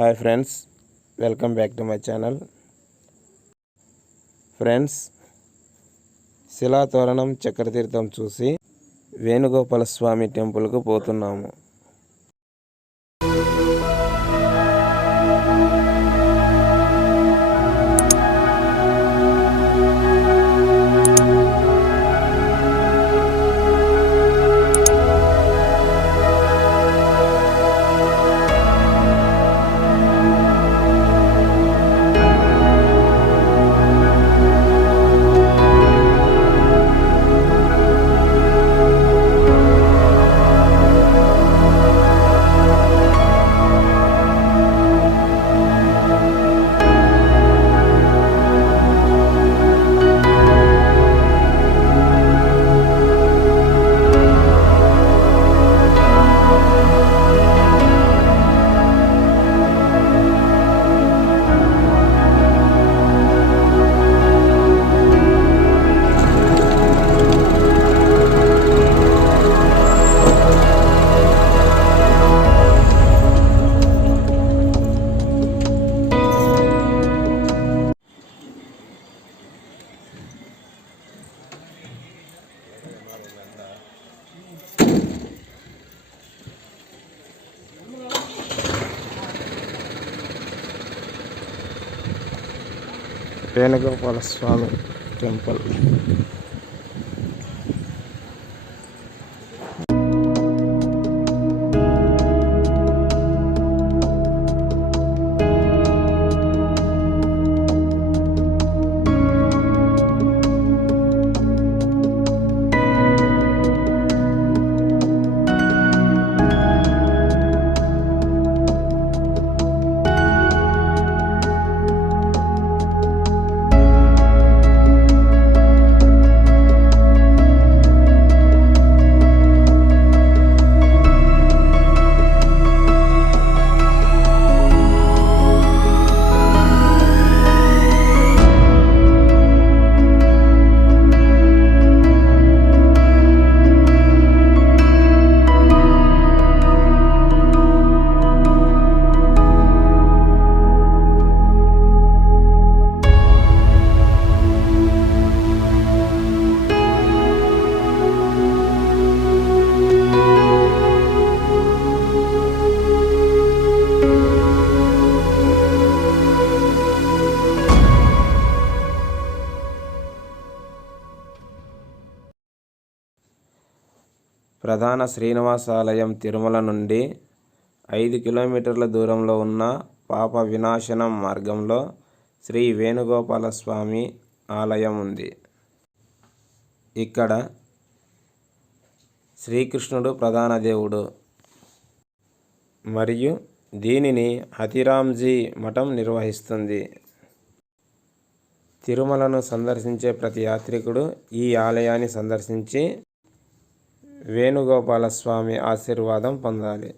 Hi friends, welcome back to my channel. Friends, Silathoranam Chakratheertham చూసి వేణుగోపాల స్వామి టెంపుల్కు పోతున్నాము. వేణుగోపాల స్వామి టెంపుల్. ప్రధాన శ్రీనివాసాలయం తిరుమల నుండి 5 కిలోమీటర్ల దూరంలో ఉన్న పాప వినాశనం మార్గంలో శ్రీ వేణుగోపాల స్వామి ఆలయం ఉంది. ఇక్కడ శ్రీకృష్ణుడు ప్రధాన దేవుడు మరియు దీనిని హతిరామ్జీ మఠం నిర్వహిస్తుంది. తిరుమలను సందర్శించే ప్రతి యాత్రికుడు ఈ ఆలయాన్ని సందర్శించి వేణుగోపాల స్వామి ఆశీర్వాదం పొందాలి.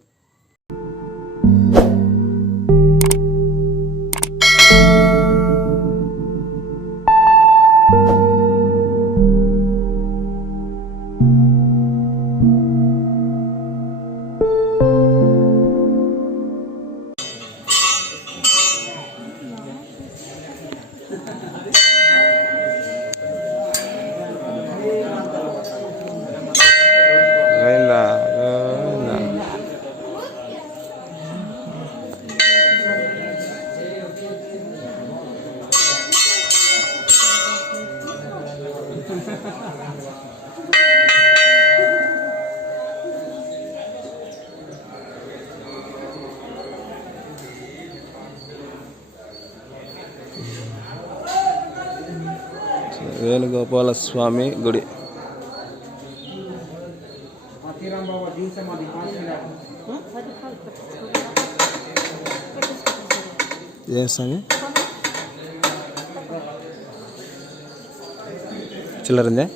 వేణుగోపాల స్వామి గుడి. ఏ స్వామి చిల్లరిందే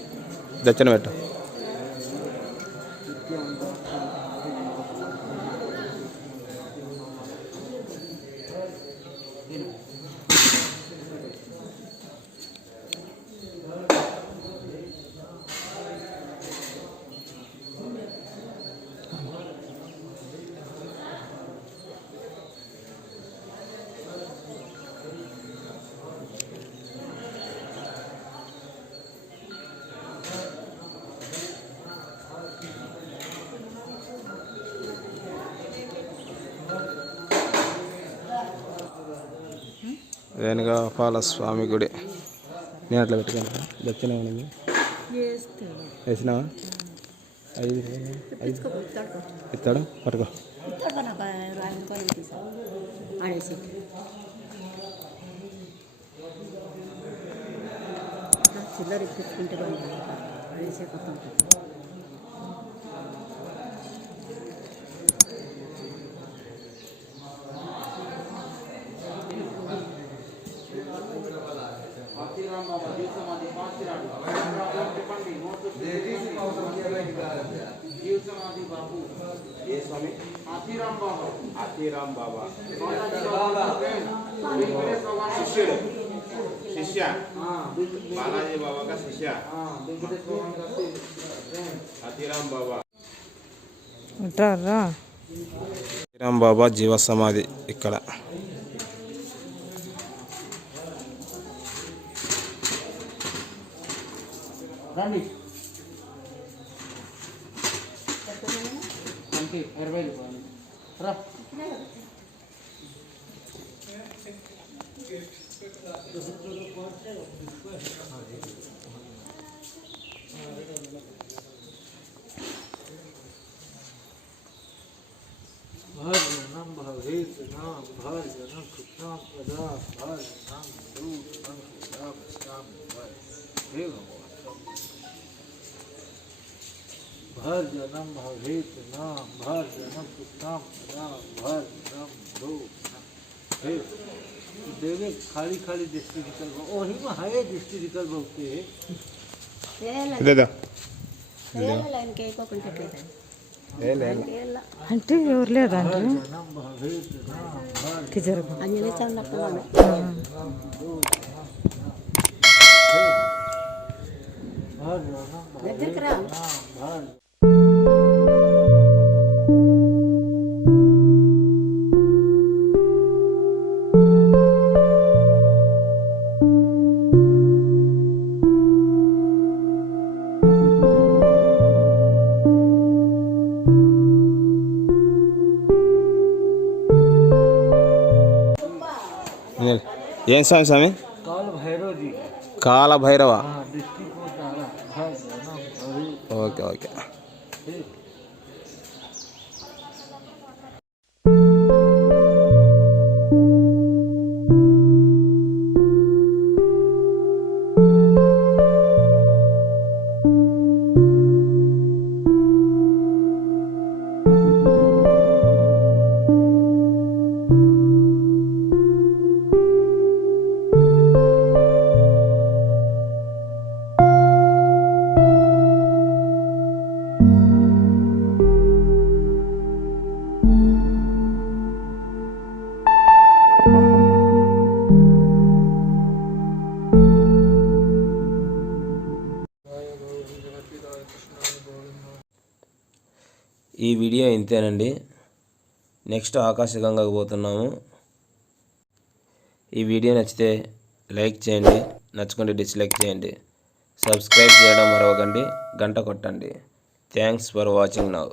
దచ్చన పెట్ట. వేణుగోపాల స్వామి గుడి. నేను అట్లా పెట్టుకున్నా దక్షిణ వేసినావా? 5 ఇస్తాడు పట్టుకో. చిల్లర ఇప్పించుకుంటే ఆడేసే కొత్త शिष्य बालाजी बाबा का शिष्य हाथीराम बाबा. हाथीराम बाबा जीव समाधि ఇక్కడ. రండి అంటే 20 రూపాయలు రా. भर जनम भवेत नाम भर जनम सुताम सदा भर जनम दो हे देवे खाली खाली दृष्टि निकल ओही में है दृष्टि निकल बहुते दे दो लाइन के को कंटे అంటే ఎవరు లేదంటే అంజలి చంద్రప్ప దగ్గరికి రా. ఏం స్వామి స్వామి? కాల భైరవ. Okay okay. ఈ వీడియో ఇంతేనండి. నెక్స్ట్ ఆకాశగంగకు పోతున్నాము. ఈ వీడియో నచ్చితే లైక్ చేయండి, నచ్చుకుంటే డిస్లైక్ చేయండి, సబ్స్క్రైబ్ చేయడం మరవకండి, గంట కొట్టండి. Thanks for watching now.